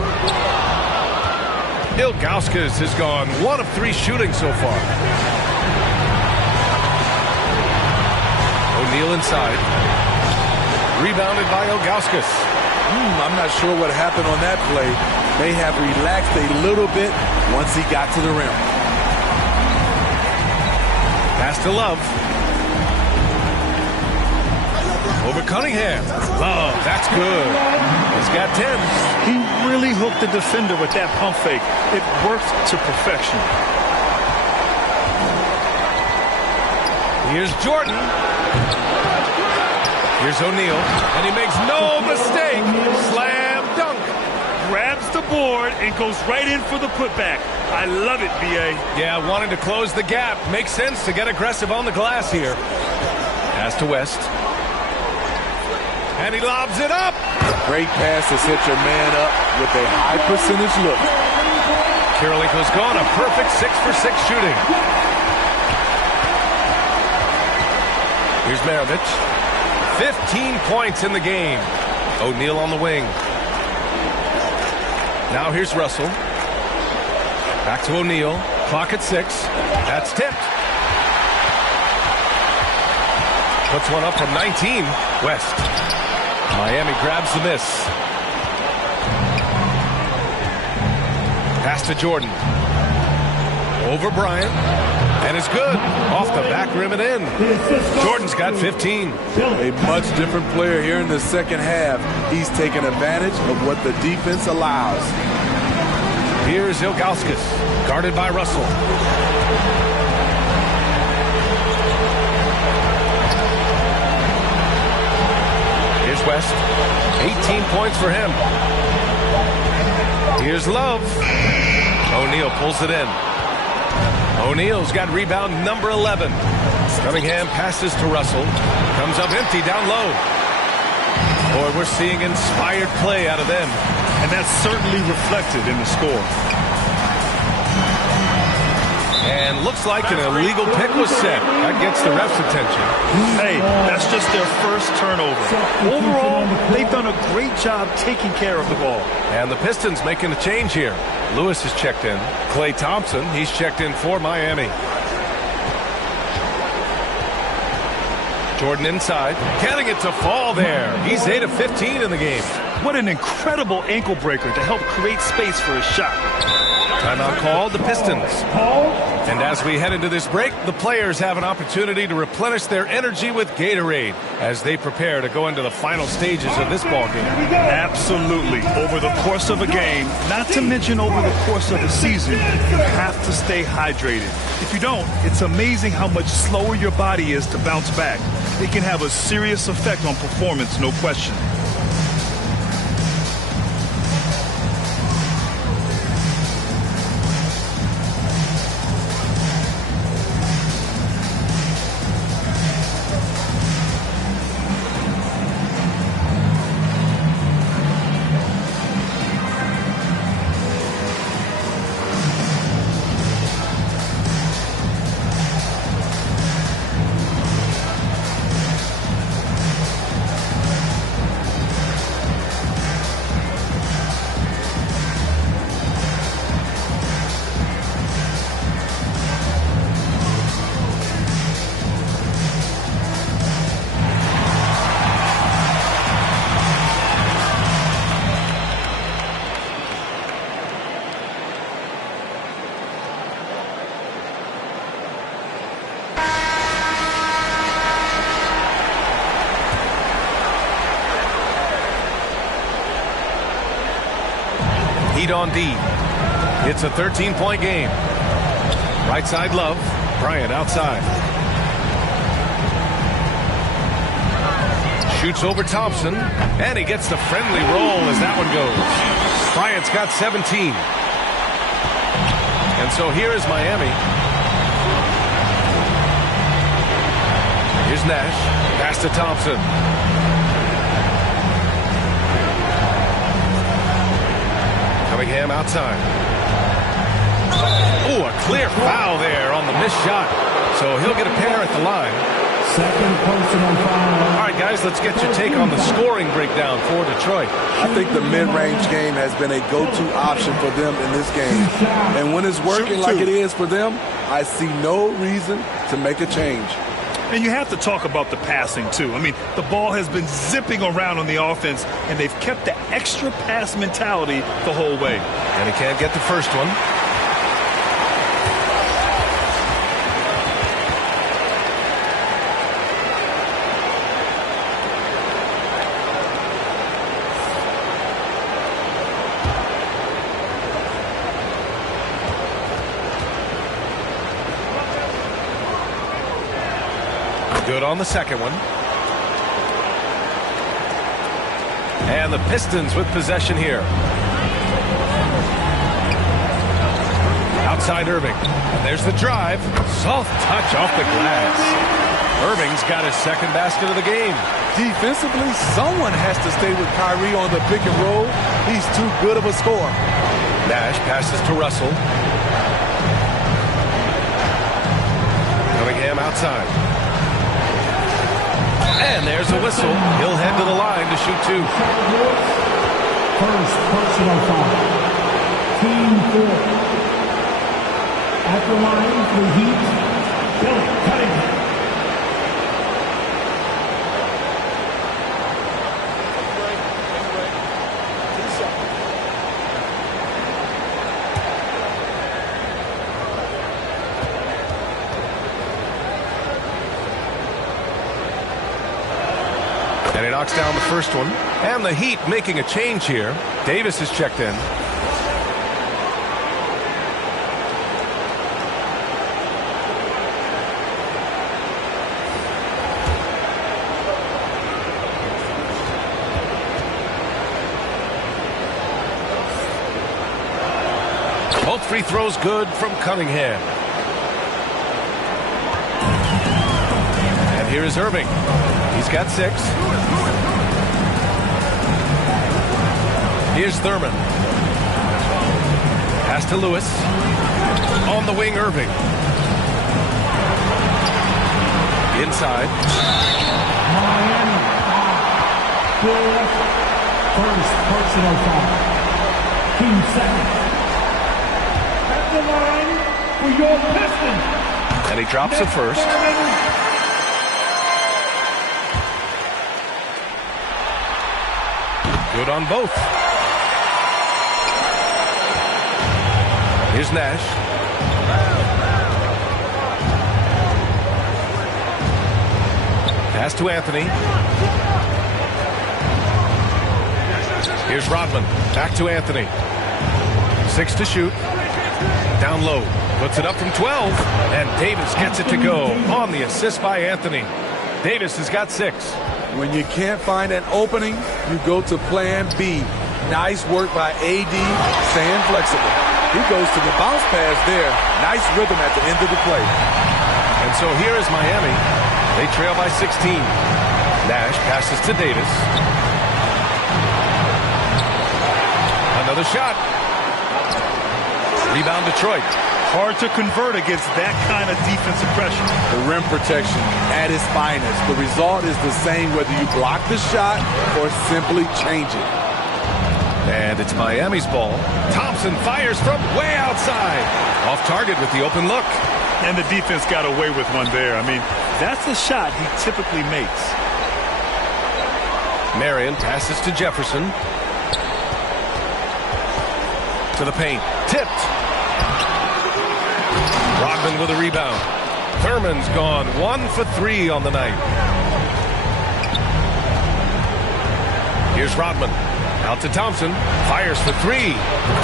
Ilgauskas has gone 1 of 3 shooting so far. O'Neal inside. Rebounded by Ilgauskas. I'm not sure what happened on that play. May have relaxed a little bit once he got to the rim. Pass to Love. Over Cunningham. Love, that's good. He's got 10. He really hooked the defender with that pump fake. It worked to perfection. Here's Jordan. Here's O'Neal. And he makes no mistake. Slam dunk. Grabs the board and goes right in for the putback. I love it, B.A. Yeah, wanting to close the gap. Makes sense to get aggressive on the glass here. Pass to West. And he lobs it up. Great pass to set your man up with a high percentage look. Kirilenko's gone. A perfect 6 for 6 shooting. Here's Maravich. 15 points in the game. O'Neal on the wing. Now here's Russell. Back to O'Neal. Clock at 6. That's tipped. Puts one up from 19. West. Miami grabs the miss. Pass to Jordan. Over Bryant. And it's good. Off the back rim and in. Jordan's got 15. A much different player here in the second half. He's taking advantage of what the defense allows. Here's Ilgauskas, guarded by Russell. Here's West. 18 points for him. Here's Love. O'Neal pulls it in. O'Neal's got rebound number 11. Cunningham passes to Russell. Comes up empty down low. Boy, we're seeing inspired play out of them. And that's certainly reflected in the score. And looks like an illegal pick was set. That gets the ref's attention. Hey, that's just their first turnover. Overall, they've done a great job taking care of the ball. And the Pistons making a change here. Lewis has checked in. Klay Thompson, he's checked in for Miami. Jordan inside. Getting it to fall there. He's 8 of 15 in the game. What an incredible ankle breaker to help create space for his shot. Timeout called, the Pistons. And as we head into this break, the players have an opportunity to replenish their energy with Gatorade as they prepare to go into the final stages of this ball game. Absolutely. Over the course of a game, not to mention over the course of a season, you have to stay hydrated. If you don't, it's amazing how much slower your body is to bounce back. It can have a serious effect on performance, no question. Heat on D. It's a 13-point game. Right side, Love. Bryant outside. Shoots over Thompson, and he gets the friendly roll as that one goes. Bryant's got 17. And so here is Miami. Here's Nash. Pass to Thompson. Cunningham outside. Oh, a clear foul there on the missed shot. So he'll get a pair at the line. Second personal foul. All right, guys, let's get your take on the scoring breakdown for Detroit. I think the mid-range game has been a go-to option for them in this game. And when it's working like it is for them, I see no reason to make a change. And you have to talk about the passing, too. I mean, the ball has been zipping around on the offense, and they've kept the extra pass mentality the whole way. And he can't get the first one. Good on the second one. And the Pistons with possession here. Outside Irving. And there's the drive. Soft touch off the glass. Irving's got his second basket of the game. Defensively, someone has to stay with Kyrie on the pick and roll. He's too good of a scorer. Nash passes to Russell. Cunningham outside. And there's a whistle. He'll head to the line to shoot two. First personal foul. Team 4. At the line for the Heat, Bill Cunningham. And he knocks down the first one. And the Heat making a change here. Davis is checked in. Both free throws good from Cunningham. And here is Irving. He's got 6. Here's Thurman. Pass to Lewis. On the wing, Irving. Inside. Miami. First personal foul. Team 7. At the line for your Pistons. And he drops it first. Good on both. Here's Nash. Pass to Anthony. Here's Rodman. Back to Anthony. 6 to shoot. Down low. Puts it up from 12. And Davis gets it to go on the assist by Anthony. Davis has got 6. When you can't find an opening, you go to plan B. Nice work by AD, staying flexible. He goes to the bounce pass there. Nice rhythm at the end of the play. And so here is Miami. They trail by 16. Nash passes to Davis. Another shot. Rebound Detroit. Hard to convert against that kind of defensive pressure. The rim protection at its finest. The result is the same whether you block the shot or simply change it. And it's Miami's ball. Thompson fires from way outside. Off target with the open look. And the defense got away with one there. I mean, that's the shot he typically makes. Marion passes to Jefferson. To the paint. Tipped. Rodman with a rebound. Thurman's gone 1 for 3 on the night. Here's Rodman. Out to Thompson. Fires for three.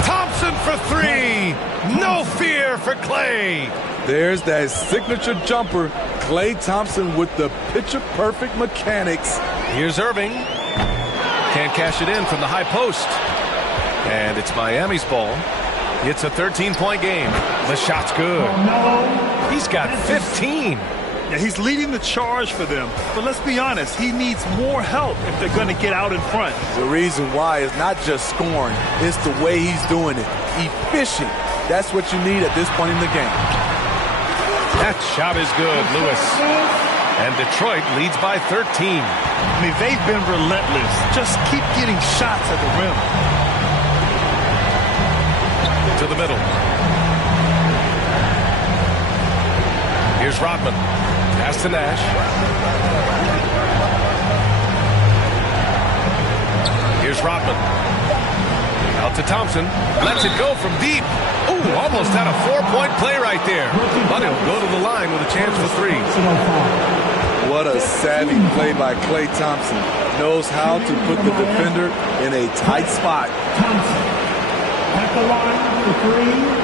Thompson for three. No fear for Klay. There's that signature jumper. Klay Thompson with the picture-perfect mechanics. Here's Irving. Can't cash it in from the high post. And it's Miami's ball. It's a 13-point game. The shot's good. He's got 15. Yeah, he's leading the charge for them. But let's be honest, he needs more help if they're going to get out in front. The reason why is not just scoring, it's the way he's doing it. Efficient. That's what you need at this point in the game. That shot is good, Lewis. And Detroit leads by 13. I mean, they've been relentless. Just keep getting shots at the rim. To the middle. Here's Rodman. Pass to Nash. Here's Rodman. Out to Thompson. Lets it go from deep. Ooh, almost had a 4-point play right there. But he'll go to the line with a chance for three. What a savvy play by Klay Thompson. Knows how to put the defender in a tight spot. Thompson at the line for three.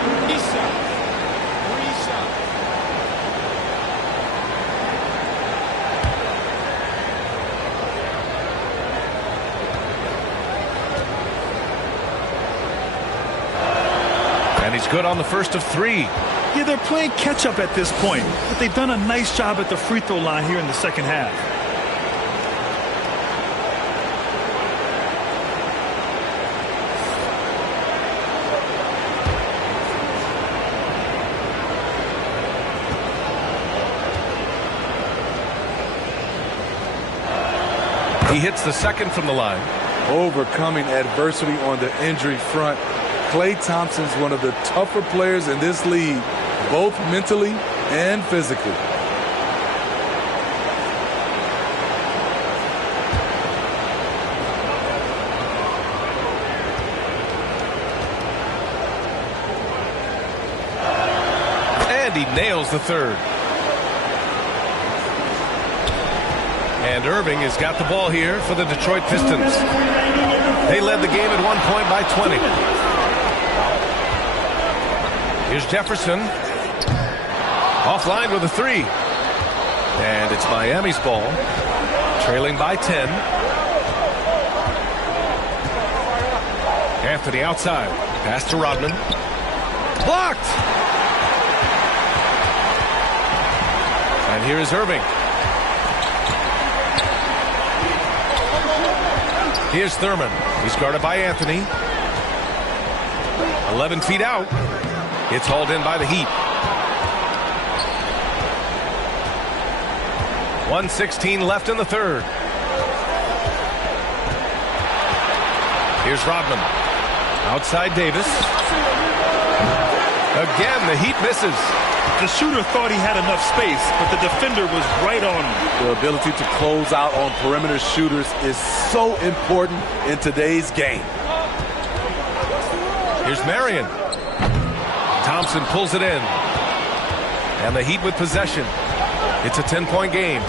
And he's good on the first of three. Yeah, they're playing catch-up at this point, but they've done a nice job at the free throw line here in the second half. He hits the second from the line. Overcoming adversity on the injury front. Klay Thompson's one of the tougher players in this league, both mentally and physically. And he nails the third. And Irving has got the ball here for the Detroit Pistons. They led the game at 1 point by 20. Here's Jefferson. Offline with a three. And it's Miami's ball. Trailing by 10. Anthony outside. Pass to Rodman. Blocked! And here is Irving. Here's Thurman. He's guarded by Anthony. 11 feet out. It's hauled in by the Heat. 1:16 left in the third. Here's Rodman. Outside Davis. Again, the Heat misses. The shooter thought he had enough space, but the defender was right on him. The ability to close out on perimeter shooters is so important in today's game. Here's Marion. Thompson pulls it in. And the Heat with possession. It's a 10-point game.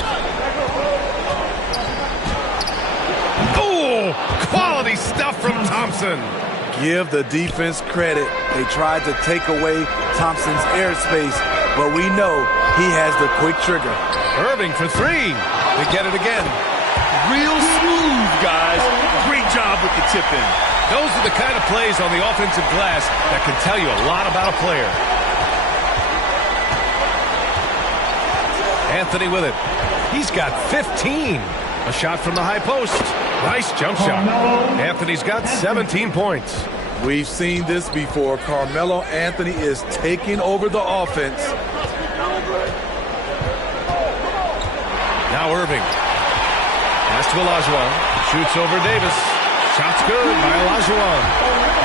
Oh, quality stuff from Thompson. Give the defense credit. They tried to take away Thompson's airspace, but we know he has the quick trigger. Irving for three. They get it again. Real smooth, guys. Great job with the tip-in. Those are the kind of plays on the offensive glass that can tell you a lot about a player. Anthony with it. He's got 15. A shot from the high post. Nice jump shot. Anthony's got 17 points. We've seen this before. Carmelo Anthony is taking over the offense. Now Irving. Pass to Olajuwon. Shoots over Davis. Shot's good by Olajuwon.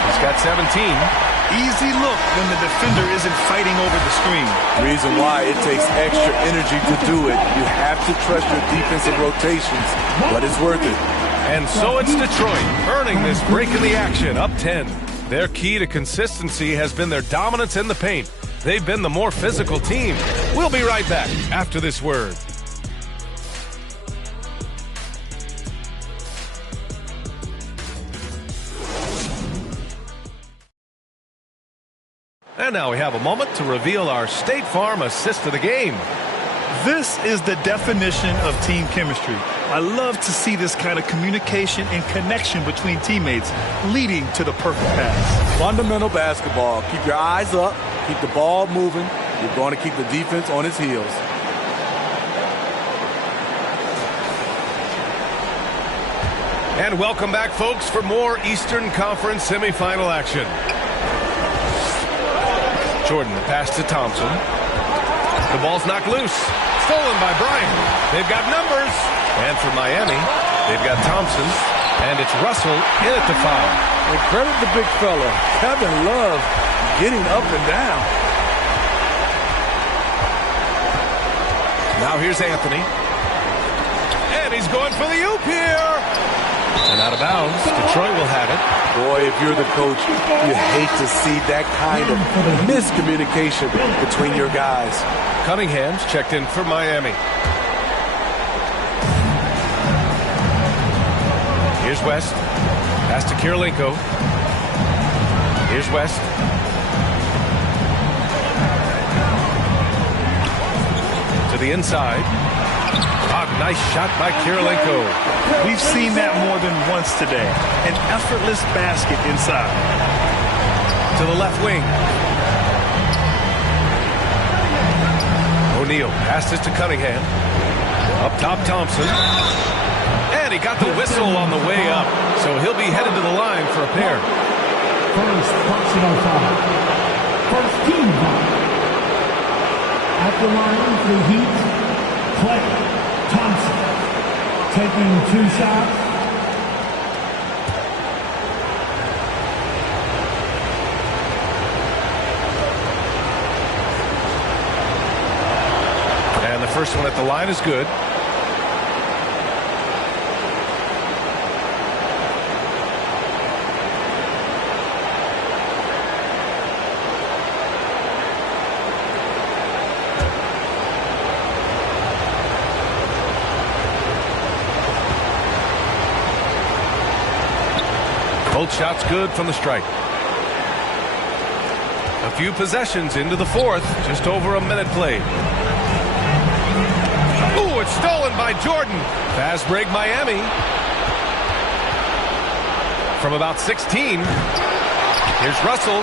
He's got 17. Easy look when the defender isn't fighting over the screen. Reason why it takes extra energy to do it. You have to trust your defensive rotations, but it's worth it. And so it's Detroit earning this break in the action, up 10. Their key to consistency has been their dominance in the paint. They've been the more physical team. We'll be right back after this word. And now we have a moment to reveal our State Farm assist of the game. This is the definition of team chemistry. I love to see this kind of communication and connection between teammates leading to the perfect pass. Fundamental basketball. Keep your eyes up. Keep the ball moving. You're going to keep the defense on its heels. And welcome back, folks, for more Eastern Conference semifinal action. Jordan, the pass to Thompson. The ball's knocked loose. Stolen by Bryant. They've got numbers. And for Miami, they've got Thompson. And it's Russell in at the foul. And credit the big fella, Kevin Love, getting up and down. Now here's Anthony. And he's going for the oop here. And out of bounds. Detroit will have it. Boy, if you're the coach, you hate to see that kind of miscommunication between your guys. Cunningham's checked in for Miami. Here's West. Pass to Kirilenko. Here's West. To the inside. Nice shot by Kirilenko. We've seen that more than once today. An effortless basket inside. To the left wing. O'Neal passes to Cunningham. Up top, Thompson. And he got the whistle on the way up. So he'll be headed to the line for a pair. First personal foul. First team foul. At the line for the Heat, Klay Thompson taking 2 shots. And the first one at the line is good. Both shots good from the stripe. A few possessions into the fourth. Just over a minute played. Ooh, it's stolen by Jordan. Fast break Miami. From about 16. Here's Russell.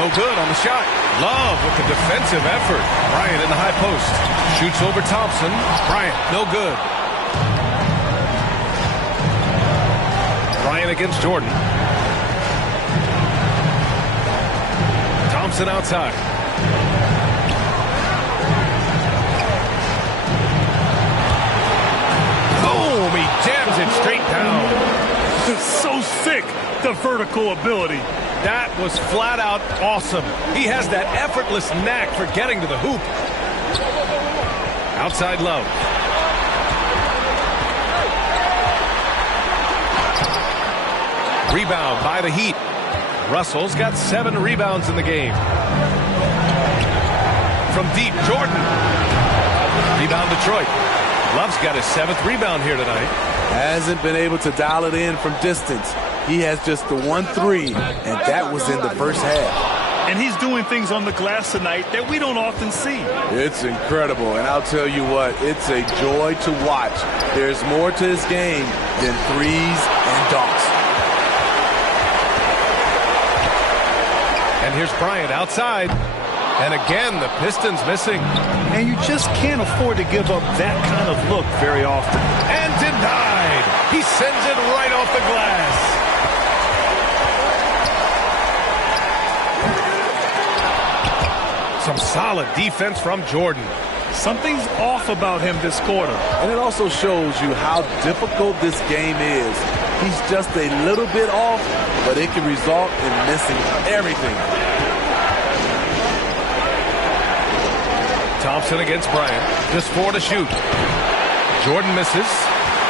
No good on the shot. Love with the defensive effort. Bryant in the high post. Shoots over Thompson. Bryant, no good. Bryant against Jordan. Thompson outside. Boom! He jams it straight down. It's so sick, the vertical ability. That was flat out awesome. He has that effortless knack for getting to the hoop. Outside Love. Rebound by the Heat. Russell's got 7 rebounds in the game. From deep, Jordan. Rebound Detroit. Love's got his 7th rebound here tonight. Hasn't been able to dial it in from distance. He has just the 1 3, and that was in the first half. And he's doing things on the glass tonight that we don't often see. It's incredible, and I'll tell you what, it's a joy to watch. There's more to his game than threes and dunks. And here's Bryant outside. And again, the Pistons missing. And you just can't afford to give up that kind of look very often. And denied. He sends it right off the glass. Some solid defense from Jordan. Something's off about him this quarter. And it also shows you how difficult this game is. He's just a little bit off, but it can result in missing everything. Thompson against Bryant. Just 4 to shoot. Jordan misses.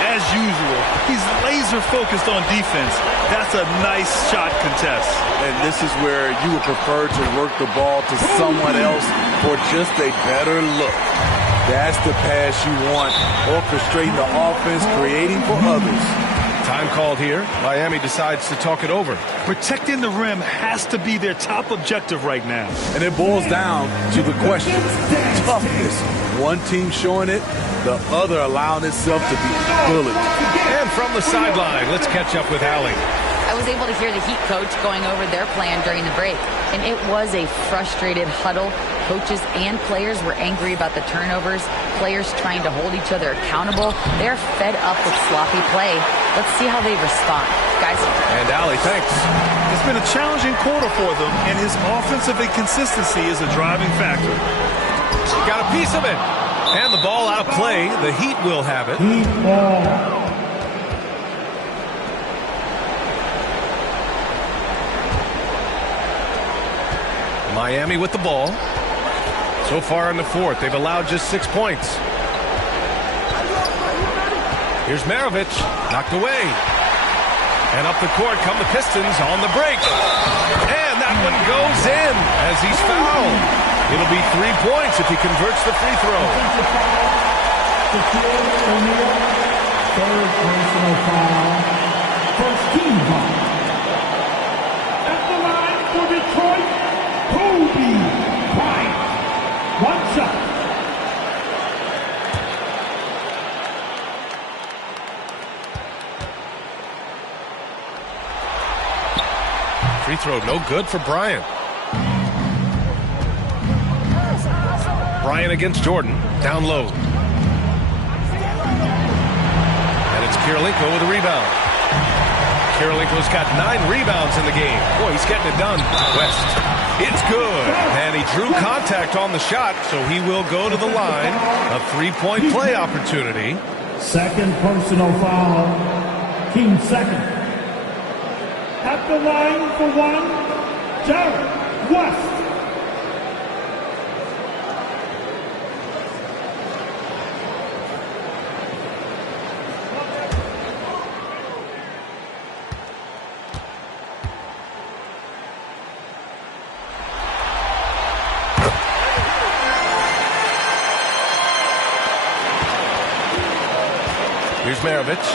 As usual, he's laser focused on defense. That's a nice shot contest. And this is where you would prefer to work the ball to someone else for just a better look. That's the pass you want. Orchestrating the offense, creating for others. Time called here. Miami decides to talk it over. Protecting the rim has to be their top objective right now. And it boils down to the question. Toughness. One team showing it, the other allowing itself to be bullied. And from the sideline, let's catch up with Allie. I was able to hear the Heat coach going over their plan during the break, and it was a frustrated huddle. Coaches and players were angry about the turnovers, players trying to hold each other accountable. They're fed up with sloppy play. Let's see how they respond. Guys. And Allie, thanks. It's been a challenging quarter for them, and his offensive inconsistency is a driving factor. Got a piece of it. And the ball out of play. The Heat will have it. Heat ball. Miami with the ball. So far in the fourth, they've allowed just 6 points. Here's Maravich, knocked away. And up the court come the Pistons on the break. And that one goes in as he's fouled. It'll be 3 points if he converts the free throw. Third personal foul. First team foul. At the line for Detroit, Kobe Bryant. One shot. Free throw no good for Bryant. Bryant against Jordan, down low. And it's Kirilenko with a rebound. Kirilenko's got 9 rebounds in the game. Boy, he's getting it done. West. It's good. And he drew contact on the shot, so he will go to the line. A 3-point play opportunity. Second personal foul. Team second. At the line for one, Jared West. Here's Maravich.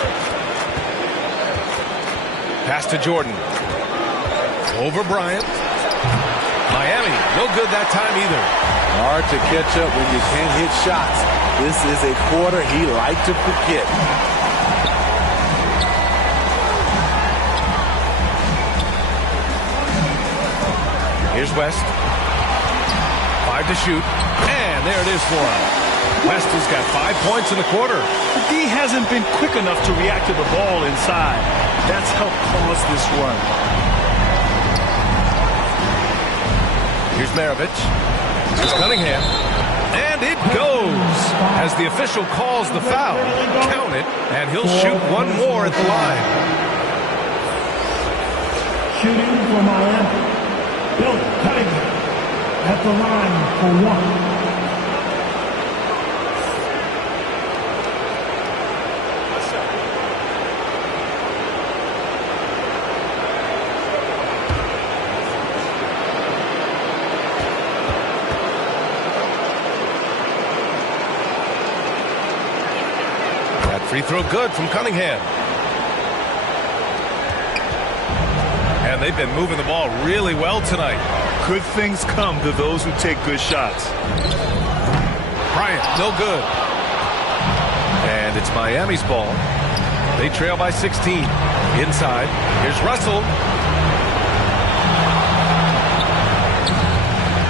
Pass to Jordan. Over Bryant. Miami, no good that time either. Hard to catch up when you can't hit shots. This is a quarter he liked to forget. Here's West. 5 to shoot. And there it is for him. West has got 5 points in the quarter. The D hasn't been quick enough to react to the ball inside. That's helped cause this run. Here's Maravich. Here's Cunningham. And it goes as the official calls the foul. Count it, and he'll shoot one more at the line. Shooting for Miami. Bill Cunningham at the line for one. Free throw good from Cunningham. And they've been moving the ball really well tonight. Good things come to those who take good shots. Bryant, no good. And it's Miami's ball. They trail by 16. Inside. Here's Russell.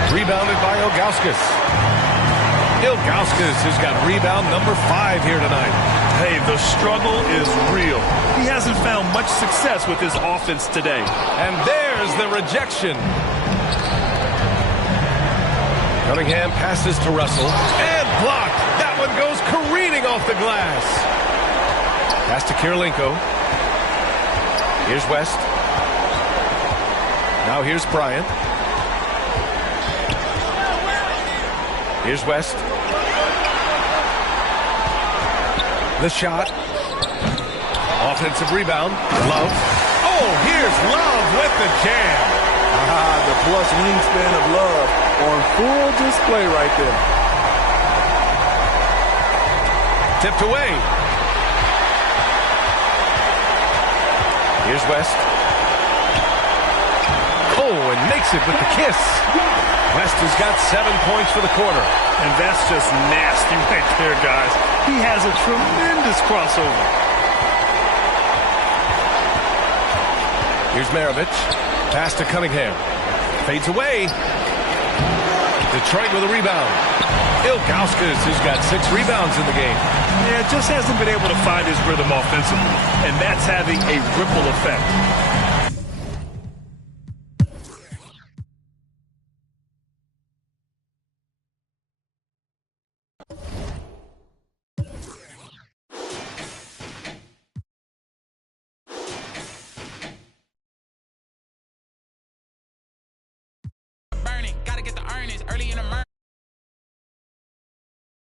Rebounded by Ilgauskas. Ilgauskas has got rebound number 5 here tonight. Hey, the struggle is real. He hasn't found much success with his offense today. And there's the rejection. Cunningham passes to Russell. And blocked. That one goes careening off the glass. Pass to Kirilenko. Here's West. Now here's Bryant. Here's West. The shot. Offensive rebound. Love. Oh, here's Love with the jam. The plus wingspan of Love on full display right there. Tipped away. Here's West. Oh, and makes it with the kiss. West has got 7 points for the quarter. And that's just nasty right there, guys. He has a tremendous crossover. Here's Maravich. Pass to Cunningham. Fades away. Detroit with a rebound. Ilgauskas has got 6 rebounds in the game. Yeah, just hasn't been able to find his rhythm offensively, and that's having a ripple effect.